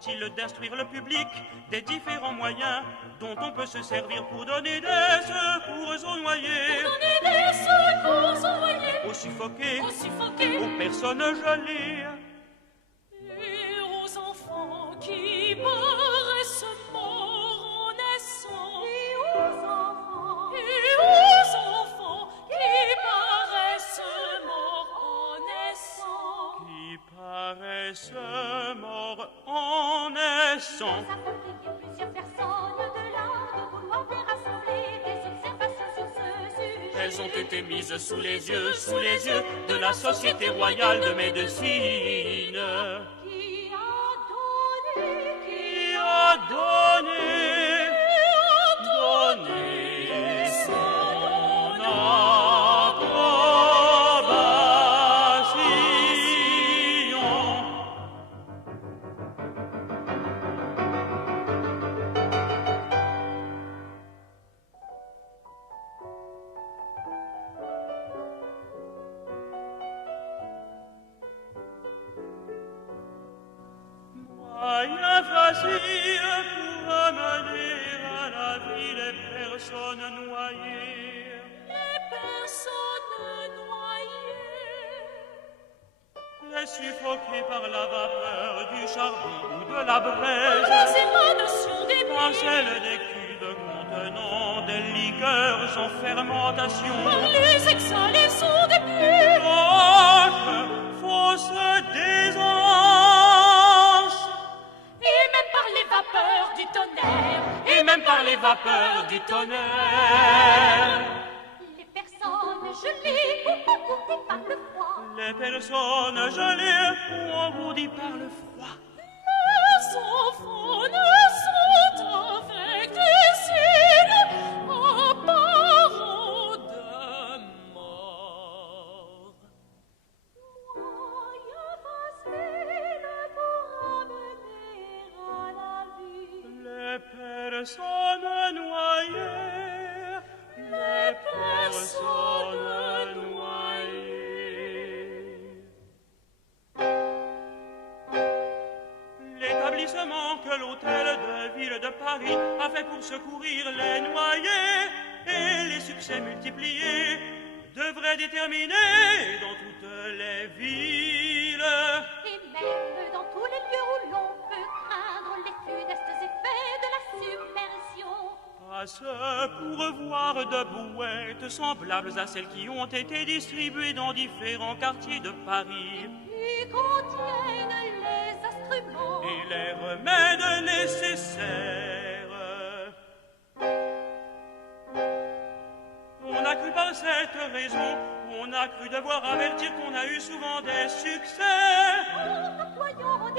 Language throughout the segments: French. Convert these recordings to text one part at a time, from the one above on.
utile d'instruire le public des différents moyens dont on peut se servir pour donner des secours aux noyés. Pour donner des secours aux noyés. Aux suffoqués. Aux suffoqués. Aux personnes gelées. Et aux enfants qui paraissent morts en naissant. Et aux enfants. Et aux enfants qui paraissent morts en naissant. Qui paraissent morts en naissant. Ça fait qu'il y ait plusieurs personnes de là de vouloir les rassembler des observations sur ce sujet. Elles ont été mises sous les yeux de la Société royale de médecine. Qui a donné son approbation. Moyen facile pour amener à la vie les personnes noyées. Les personnes noyées. Les suffoquées par la vapeur du charbon ou de la Par braise. les émanations des Par pluies. celle des cuves contenant des liqueurs en fermentation. Par les exhalaisons des pluies. Roche, fausse désense. Et même par les vapeurs du tonnerre. Et même par les vapeurs du tonnerre. les personnes gelées ou engourdies par le froid. Les personnes gelées ou engourdies par le froid. Les enfants naissent avec des signes apparents de mort. Moyen facile pour amener à la vie Les personnes noyées. Les personnes noyées. L'établissement que l'hôtel de ville de Paris a fait pour secourir les noyés et les succès multipliés devrait déterminer dans toutes les villes et même dans tous les lieux où l'on peut craindre les funestes effets de la submersion. passe pour voir de brouettes semblables à celles qui ont été distribuées dans différents quartiers de Paris Qui contiennent les instruments et les remèdes nécessaires. On a cru par cette raison, on a cru devoir avertir qu'on a eu souvent des succès, en employant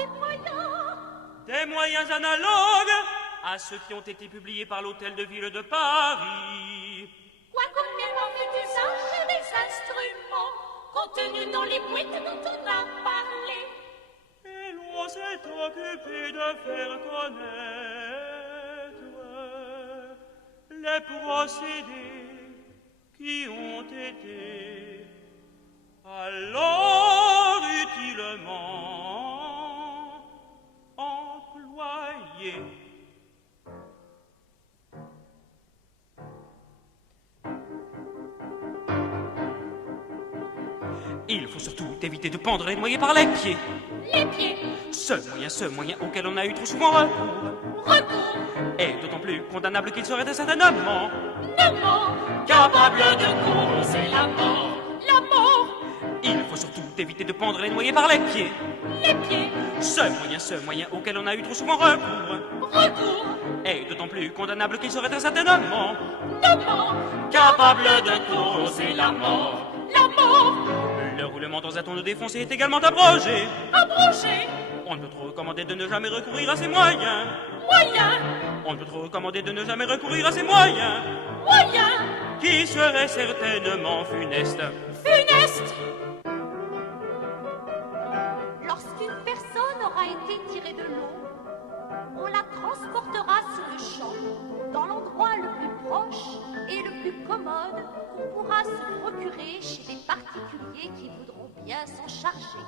des moyens analogues à ceux qui ont été publiés par l'Hôtel de Ville de Paris. Quoiqu'on ait en fait usage des instruments contenus dans les boîtes dont on a parlé. Et l'on s'est occupé de faire connaître les procédés qui ont été alors utilement employés. Il faut surtout éviter de pendre les noyés par les pieds. Les pieds, Ce moyen auquel on a eu trop souvent recours, recours, est d'autant plus condamnable qu'il serait certainement le mort, capable de causer la mort. La mort, Il faut surtout éviter de pendre les noyés par les pieds. les pieds, Ce moyen auquel on a eu trop souvent recours, recours, est d'autant plus condamnable qu'il serait très certainement le mort, capable de causer la mort. la mort, Le roulement dans un ton de défoncé est également abrogé. abrogé, On ne peut trop recommander de ne jamais recourir à ces moyens. moyen, On ne peut trop recommander de ne jamais recourir à ces moyens, moyen, qui seraient certainement funestes. funeste. Lorsqu'une personne aura été tirée de l'eau, on la transportera sur le champ, dans l'endroit le plus proche et le plus commode qu'on pourra se procurer chez des particuliers qui voudront bien s'en charger.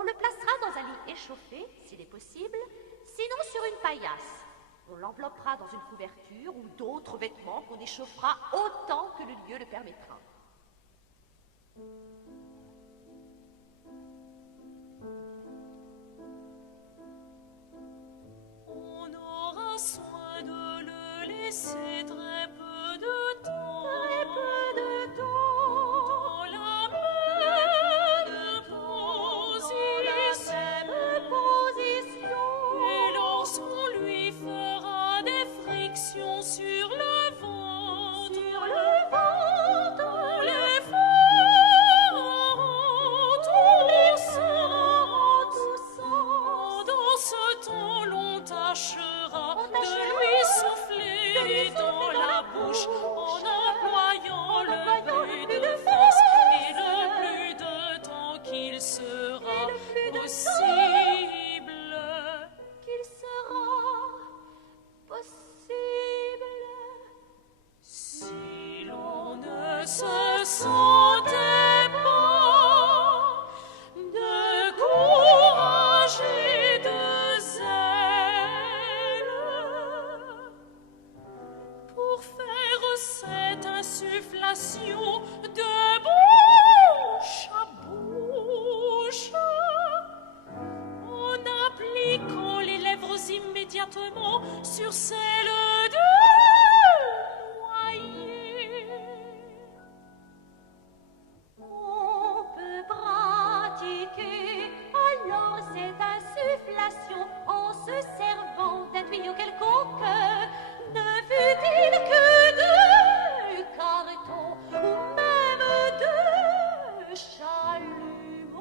On le placera dans un lit échauffé, s'il est possible, sinon sur une paillasse. On l'enveloppera dans une couverture ou d'autres vêtements qu'on échauffera autant que le lieu le permettra. On aura soin de le laisser très peu de temps. Très peu de temps. Dans la même position. Et lorsqu'on lui fera des frictions sur le ventre, on les fera toussant. Dans ce temps, l'on tâchera de lui souffler dans la bouche en employant le plus de force et le plus de temps qu'il sera possible. Qu'il sera possible. Si l'on ne se sentait pas de courage et de zèle pour faire cette insufflation de bouche à bouche, en appliquant les lèvres immédiatement sur celle de noyer. On peut pratiquer alors cette insufflation en se servant d'un tuyau quelconque, ne fût-il que de carton ou même de chalumeau.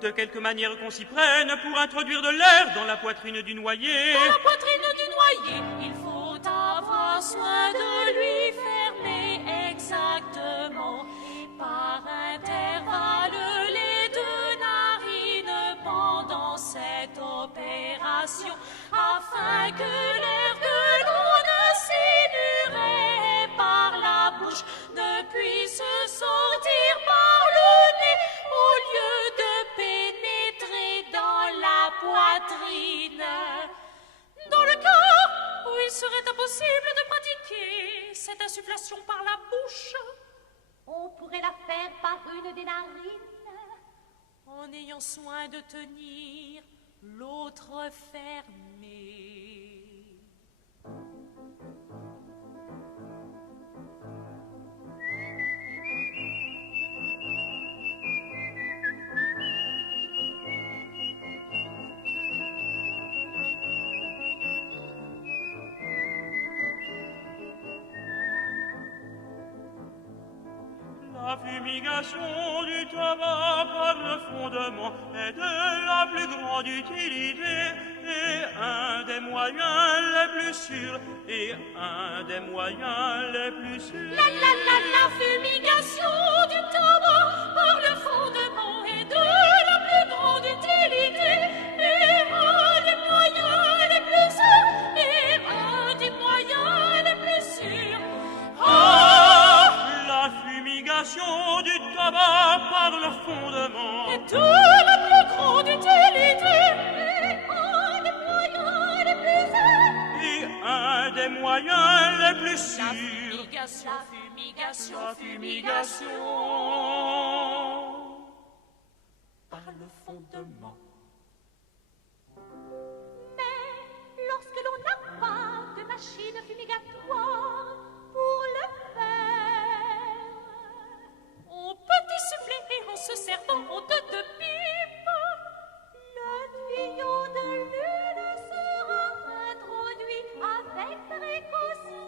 De quelque manière qu'on s'y prenne pour introduire de l'air dans la poitrine du noyé. Dans la poitrine du noyer, il faut avoir soin de lui fermer exactement et par intervalle les deux narines pendant cette opération, afin que l'air que l'on insinuerait par la bouche ne puisse sortir par le nez au lieu de pénétrer dans la poitrine. Dans le cas où il serait impossible de pratiquer cette insufflation par la bouche, On pourrait la faire par une des narines. en ayant soin de tenir l'autre fermée. La fumigation du tabac par le fondement est de la plus grande utilité et un des moyens les plus sûrs et un des moyens les plus sûrs. La fumigation du tabac par le fondement est de la plus grande utilité et un des moyens les plus sûrs et un des moyens les plus sûrs. La fumigation du tabac par le fondement Et de la plus grande utilité et un des moyens les plus sûrs. fumigation, La fumigation par le fondement. Mais lorsque l'on n'a pas de machine fumigatoire pour le faire, On peut dissimuler en se servant de deux pipes. le tuyau de lune sera introduit avec précaution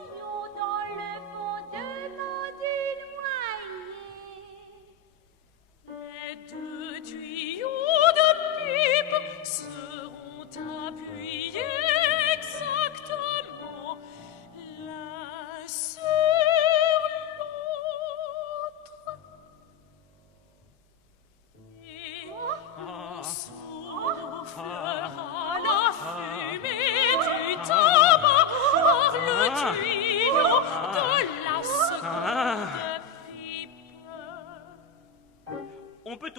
dans le fondement du noyer. Les deux tuyaux de pipe seront appuyés exactement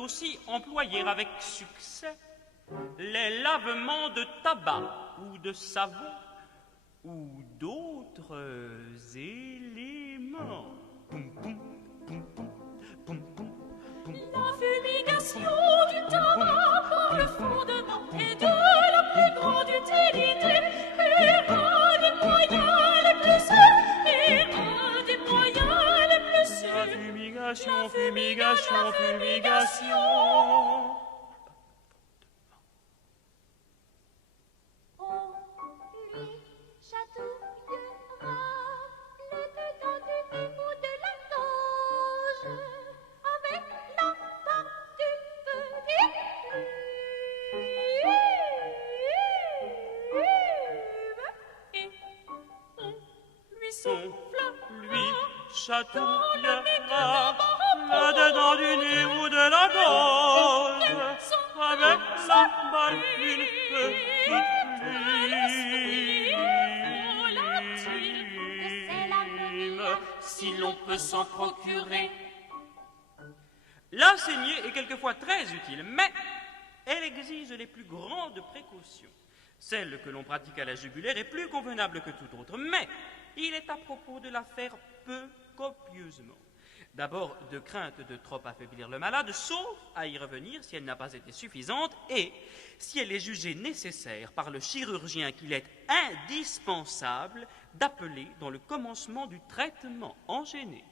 aussi employer avec succès les lavements de tabac ou de savon ou d'autres éléments. Poum, poum, poum, poum, poum, poum, poum. La fumigation du tabac par le fondement est de la plus grande utilité et un des moyens les plus sûrs. Fumigation, fumigation, fumigation. On lui chatouillera le dedans du nez ou de la gorge avec la barre du feu Et on lui souffle, Lui chatouillera le dedans du nez ou de la gorge avec la balle d'une petite plume, si l'on peut s'en procurer. La saignée est quelquefois très utile, mais elle exige les plus grandes précautions. Celle que l'on pratique à la jugulaire est plus convenable que toute autre, mais il est à propos de la faire peu copieusement. D'abord, de crainte de trop affaiblir le malade, sauf à y revenir si elle n'a pas été suffisante et si elle est jugée nécessaire par le chirurgien qu'il est indispensable d'appeler dans le commencement du traitement en gêné.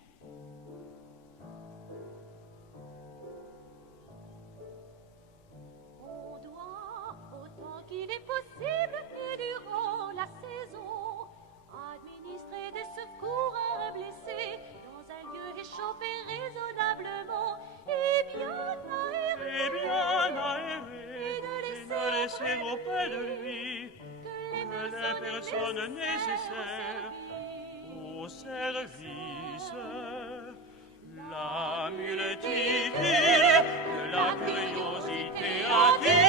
On doit, autant qu'il est possible et durant la saison, administrer des secours à un blessé dans un lieu échauffé raisonnablement et bien aéré. Et de laisser auprès de lui Que les les personnes nécessaires au service. La muletine que la curiosité attire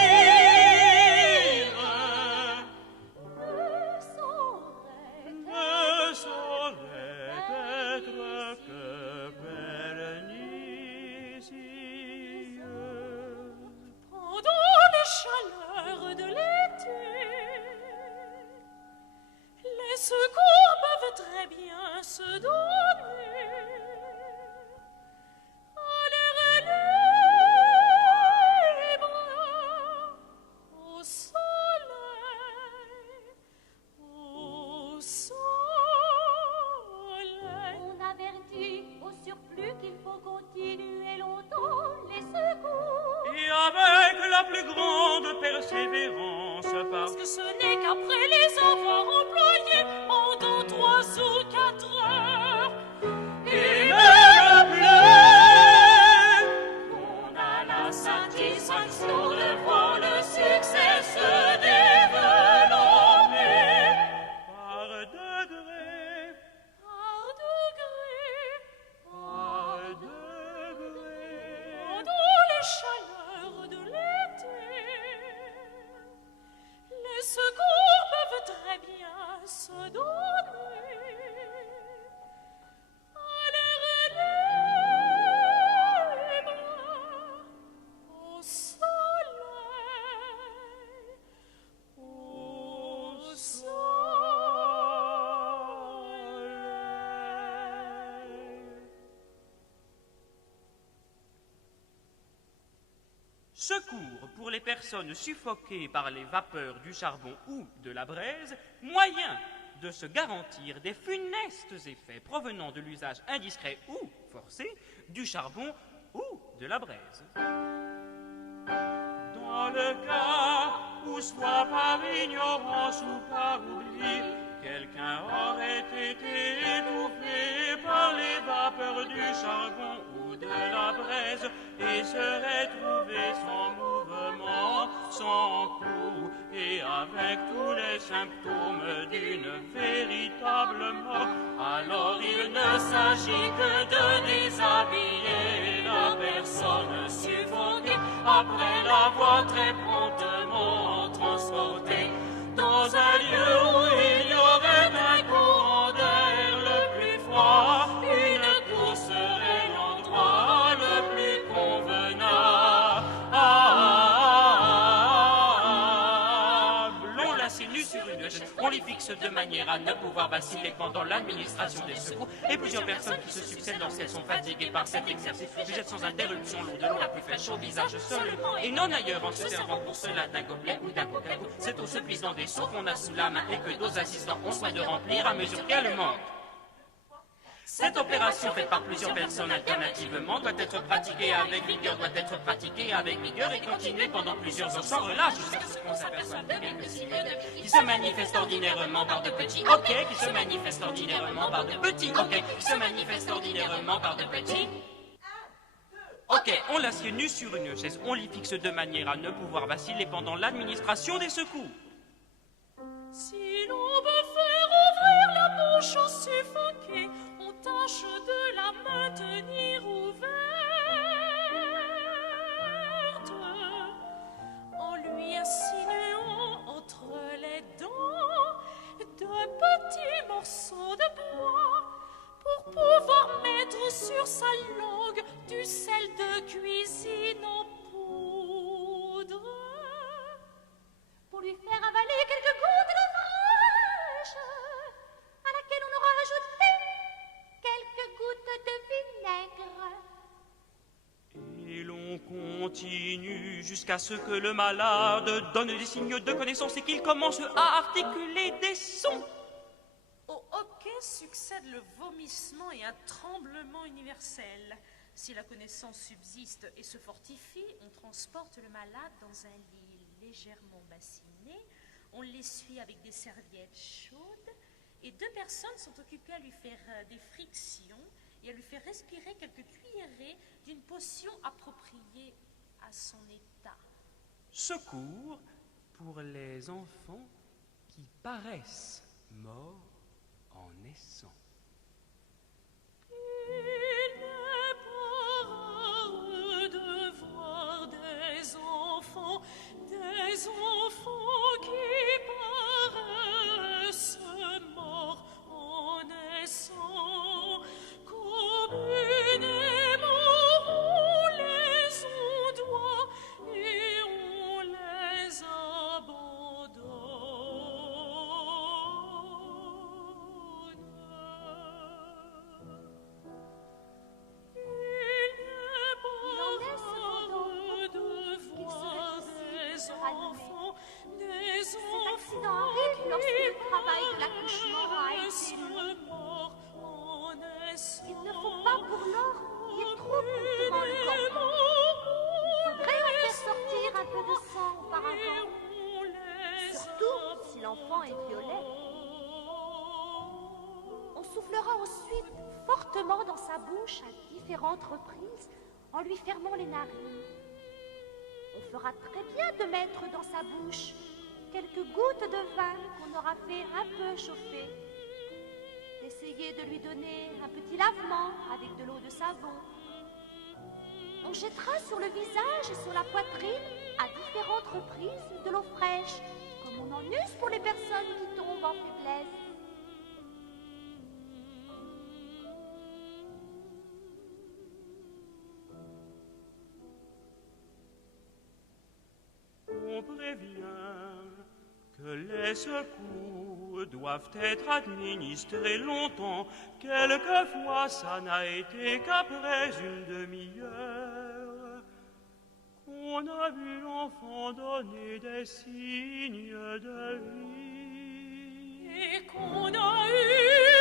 ne saurait être que pernicieuse. Pendant les chaleurs de l'été, les secours peuvent très bien se donner à l'air libre, au soleil, au soleil. On avertit au surplus qu'il faut continuer longtemps les secours. Et avec la plus grande persévérance, Parce que ce n'est qu'après les avoir employés pendant 3 ou 4 heures et même plus, on a la satisfaction de voir le succès se développer par degrés, par degrés par degrés. pendant les chaleurs de l'été. Les secours peuvent très bien se donner à l'air libre, au soleil, au soleil. Secours pour les personnes suffoquées par les vapeurs du charbon ou de la braise, moyen de se garantir des funestes effets provenant de l'usage indiscret ou forcé du charbon ou de la braise. Dans le cas où soit par ignorance ou par oubli, quelqu'un aurait été étouffé par les vapeurs du charbon ou de la braise et serait trouvé sans mouvement, sans coup et avec tous les symptômes d'une véritable mort. Alors il ne s'agit que de déshabiller la personne suffoquée après l'avoir très promptement transportée dans un lieu où il y aurait un courant d'air le plus froid. Une cour serait l'endroit le plus convenable. de manière à ne pouvoir vaciller pendant l'administration des secours. Et plusieurs personnes qui se succèdent lorsqu'elles sont fatiguées par cet exercice lui jettent sans interruption l'eau de l'eau la plus fraîche au visage seulement, et non ailleurs en se servant pour cela d'un gobelet ou d'un coca-cola. Cette eau se glisse dans des seaux qu'on a sous la main et que nos assistants ont soin de remplir à mesure qu'elle manque. Cette opération faite par plusieurs personnes alternativement doit être pratiquée avec vigueur et continuée pendant plusieurs heures sans relâche jusqu'à ce qu'on s'aperçoive de quelques signes de vie qui se manifestent ordinairement par de petits hoquets, qui se manifestent ordinairement par de petits hoquets, qui se manifestent ordinairement par de petits. Ok, on l'assied nu sur une chaise, on l'y fixe de manière à ne pouvoir vaciller pendant l'administration des secours. Si l'on veut faire ouvrir la bouche au suffoqué, on tâche de la maintenir ouverte en lui insinuant entre les dents de petits morceaux de bois pour pouvoir mettre sur sa langue du sel de cuisine en poudre. Pour lui faire avaler quelques gouttes de fraîche, à laquelle on aura ajouté quelques gouttes de vinaigre. Et l'on continue jusqu'à ce que le malade donne des signes de connaissance et qu'il commence à articuler des sons. Au hoquet succède le vomissement et un tremblement universel. Si la connaissance subsiste et se fortifie, on transporte le malade dans un lit légèrement bassiné, on l'essuie avec des serviettes chaudes et 2 personnes sont occupées à lui faire des frictions et à lui faire respirer quelques cuillerées d'une potion appropriée à son état. Secours pour les enfants qui paraissent morts en naissant. Il n'est pas rare de voir des enfants qui paraissent morts en naissant, communément on les ondoie et on les abandonne. Cet accident arrive lorsque le travail de l'accouchement a été long. Il ne faut pas pour l'or qu'il y ait trop devant le corps. Il faudrait en faire sortir un peu de sang auparavant, surtout si l'enfant est violet. On soufflera ensuite fortement dans sa bouche à différentes reprises en lui fermant les narines. On fera très bien de mettre dans sa bouche quelques gouttes de vin qu'on aura fait un peu chauffer. D'essayer de lui donner un petit lavement avec de l'eau de savon. On jettera sur le visage et sur la poitrine à différentes reprises de l'eau fraîche, comme on en use pour les personnes qui tombent en faiblesse. On prévient que les secours doivent être administrés longtemps. Quelquefois, ça n'a été qu'après une demi-heure qu'on a vu l'enfant donner des signes de vie. Et qu'on a eu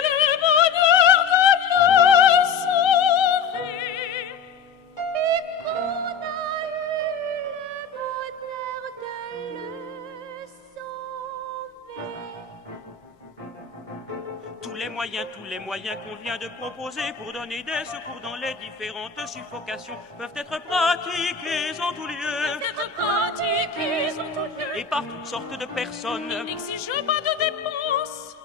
le bonheur de le sauver. Et qu'on a eu le bonheur de le sauver. Tous les moyens qu'on vient de proposer pour donner des secours dans les différentes suffocations peuvent être pratiqués en tout lieu et par toutes sortes de personnes. N'exige pas de dépenses.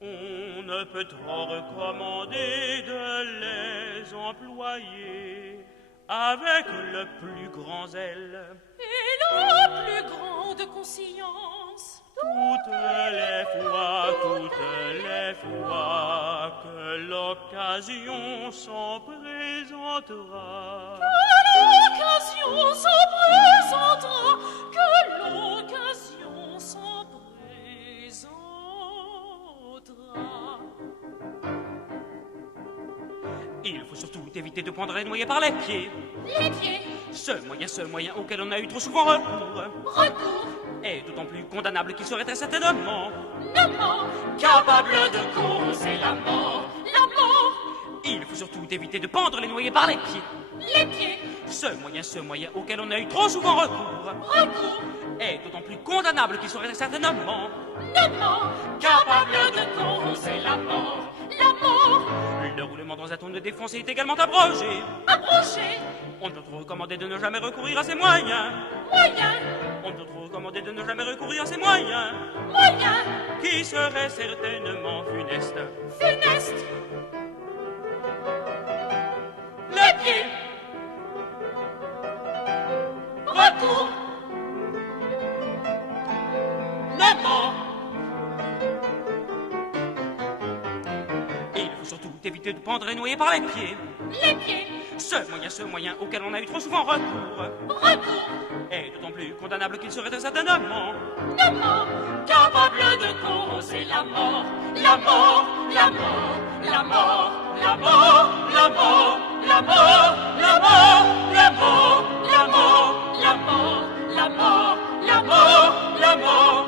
On ne peut trop recommander de les employer avec le plus grand zèle Et la plus grande conscience. toutes les fois que l'occasion s'en présentera. L'occasion s'en présentera, que l'occasion s'en présentera. Il faut surtout éviter de prendre les noyés par les pieds. Les pieds. Ce moyen auquel on a eu trop souvent recours Recours. est d'autant plus condamnable qu'il serait très certainement Capable de causer la mort. La mort. Il faut surtout éviter de pendre les noyés par les pieds. Les pieds. Ce moyen auquel on a eu trop souvent recours Recours. est d'autant plus condamnable qu'il serait très certainement Capable de causer la mort. La mort. Le roulement dans un tonneau défoncé est également abrogé. Abrogé. On peut trop recommander de ne jamais recourir à ces moyens. Moyen. On peut trop recommander de ne jamais recourir à ces moyens Moyen. qui seraient certainement funestes. Funeste. Les pieds. Recours. La mort. Il faut surtout éviter de pendre les noyés par les pieds. Les pieds. Ce moyen auquel on a eu trop souvent recours Recours. est d'autant plus condamnable qu'il serait très certainement Capable de causer la mort. La mort. La mort. La mort. La mort. La mort. La mort. La mort. La mort. La mort. La mort. La mort. La mort. La mort.